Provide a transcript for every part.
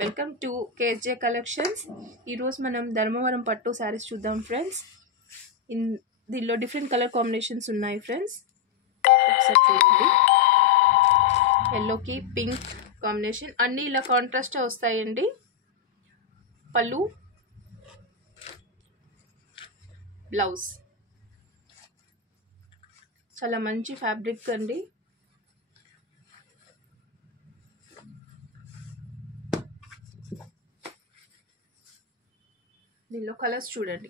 Welcome to కేఎస్జే collections. ఈరోజు మనం ధర్మవరం పట్టు శారీస్ చూద్దాం ఫ్రెండ్స్. దీనిలో డిఫరెంట్ కలర్ కాంబినేషన్స్ ఉన్నాయి ఫ్రెండ్స్. ఒకసారి చూడండి, ఎల్లోకి పింక్ కాంబినేషన్, అన్నీ ఇలా కాంట్రాస్ట్ వస్తాయండి. పళ్ళు, బ్లౌజ్ చాలా మంచి ఫ్యాబ్రిక్ అండి. దీనిలో కలర్స్ చూడండి.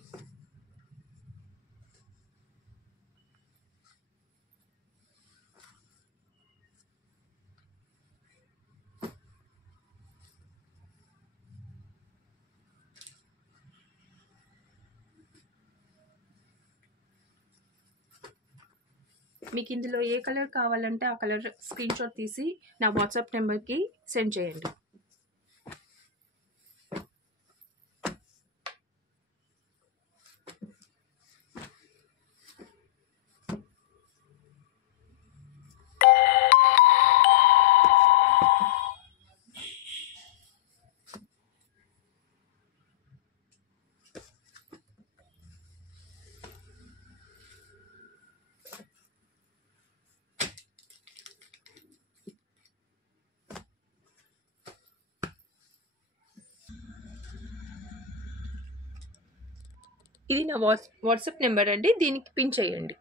మీకు ఇందులో ఏ కలర్ కావాలంటే ఆ కలర్ స్క్రీన్ షాట్ తీసి నా వాట్సాప్ నెంబర్కి సెండ్ చేయండి. ఇది నా వాట్సాప్ నెంబర్ అండి, దీనికి పిన్ చేయండి.